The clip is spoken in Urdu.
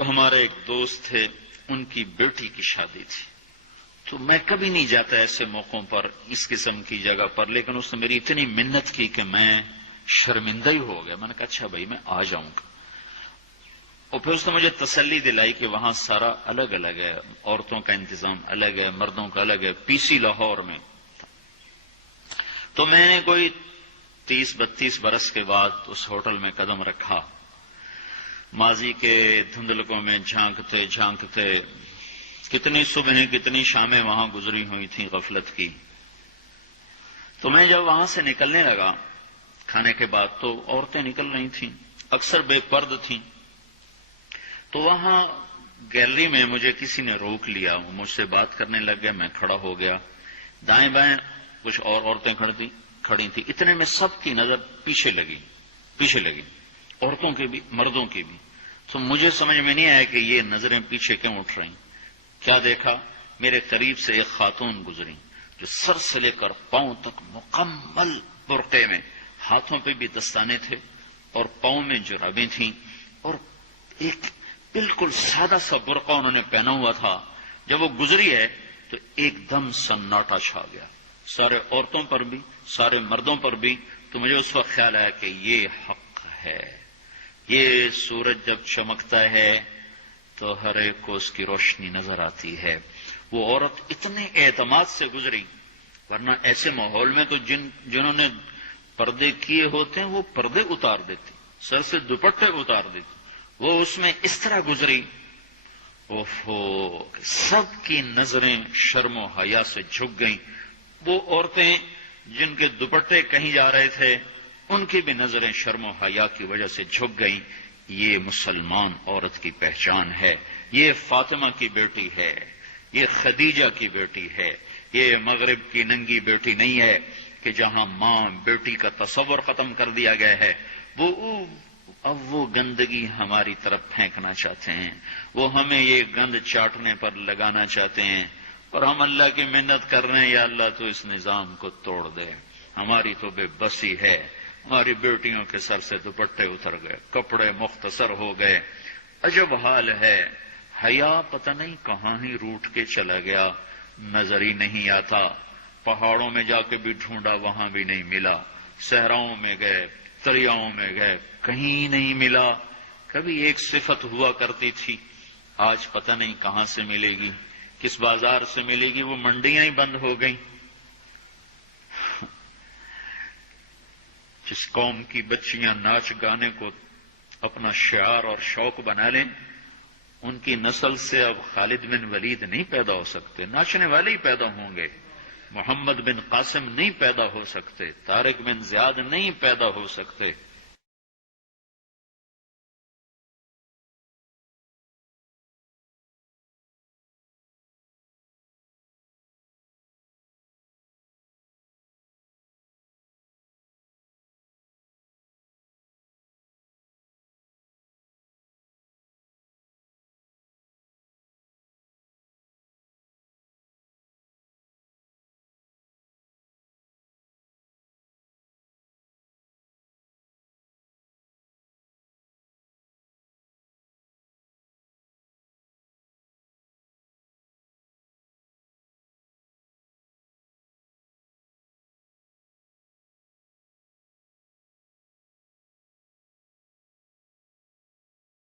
ہمارے ایک دوست تھے، ان کی بیٹی کی شادی تھی، تو میں کبھی نہیں جاتا ایسے موقعوں پر اس قسم کی جگہ پر، لیکن اس نے میری اتنی منت کی کہ میں شرمندہ ہی ہو گیا. میں نے کہا اچھا بھائی میں آ جاؤں گا. اور پھر اس نے مجھے تسلی دلائی کہ وہاں سارا الگ الگ ہے، عورتوں کا انتظام الگ ہے، مردوں کا الگ ہے. پی سی لاہور میں. تو میں نے کوئی 30-32 برس کے بعد اس ہوٹل میں قدم رکھا. ماضی کے دھندلکوں میں جھانکتے جھانکتے کتنی صبحیں کتنی شامیں وہاں گزری ہوئی تھیں غفلت کی. تو میں جب وہاں سے نکلنے لگا کھانے کے بعد تو عورتیں نکل رہی تھیں، اکثر بے پرد تھیں. تو وہاں گیلری میں مجھے کسی نے روک لیا، وہ مجھ سے بات کرنے لگ گیا. میں کھڑا ہو گیا. دائیں بائیں کچھ اور عورتیں کھڑی تھیں. اتنے میں سب کی نظر پیچھے لگی، عورتوں کی بھی مردوں کی بھی. تو مجھے سمجھ میں نہیں آیا کہ یہ نظریں پیچھے کیوں اٹھ رہی. کیا دیکھا، میرے قریب سے ایک خاتون گزری جو سر سے لے کر پاؤں تک مکمل برقعے میں، ہاتھوں پہ بھی دستانے تھے اور پاؤں میں جرابیں تھیں، اور ایک بالکل سادہ سا برقع انہوں نے پہنا ہوا تھا. جب وہ گزری ہے تو ایک دم سناٹا چھا گیا، سارے عورتوں پر بھی سارے مردوں پر بھی. تو مجھے اس وقت خیال آیا کہ یہ حق ہے. یہ سورج جب چمکتا ہے تو ہر ایک کو اس کی روشنی نظر آتی ہے. وہ عورت اتنے اعتماد سے گزری، ورنہ ایسے ماحول میں تو جنہوں نے پردے کیے ہوتے ہیں وہ پردے اتار دیتے، سر سے دوپٹے اتار دیتے. وہ اس میں اس طرح گزری، اوہو، سب کی نظریں شرم و حیا سے جھک گئیں. وہ عورتیں جن کے دوپٹے کہیں جا رہے تھے ان کی بھی نظریں شرم و حیا کی وجہ سے جھک گئیں. یہ مسلمان عورت کی پہچان ہے. یہ فاطمہ کی بیٹی ہے، یہ خدیجہ کی بیٹی ہے. یہ مغرب کی ننگی بیٹی نہیں ہے کہ جہاں ماں بیٹی کا تصور ختم کر دیا گیا ہے. اب وہ گندگی ہماری طرف پھینکنا چاہتے ہیں، وہ ہمیں یہ گند چاٹنے پر لگانا چاہتے ہیں، اور ہم اللہ کی منت کر رہے ہیں یا اللہ تو اس نظام کو توڑ دے. ہماری تو بے بسی ہے. ہماری بیٹیوں کے سر سے دوپٹے اتر گئے، کپڑے مختصر ہو گئے. عجب حال ہے. حیا پتہ نہیں کہاں ہی روٹ کے چلا گیا، نظر ہی نہیں آتا. پہاڑوں میں جا کے بھی ڈھونڈا، وہاں بھی نہیں ملا. صحراؤں میں گئے، دریاؤں میں گئے، کہیں نہیں ملا. کبھی ایک صفت ہوا کرتی تھی، آج پتہ نہیں کہاں سے ملے گی، کس بازار سے ملے گی. وہ منڈیاں ہی بند ہو گئیں. جس قوم کی بچیاں ناچ گانے کو اپنا شعار اور شوق بنا لیں، ان کی نسل سے اب خالد بن ولید نہیں پیدا ہو سکتے، ناچنے والے ہی پیدا ہوں گے. محمد بن قاسم نہیں پیدا ہو سکتے، طارق بن زیاد نہیں پیدا ہو سکتے.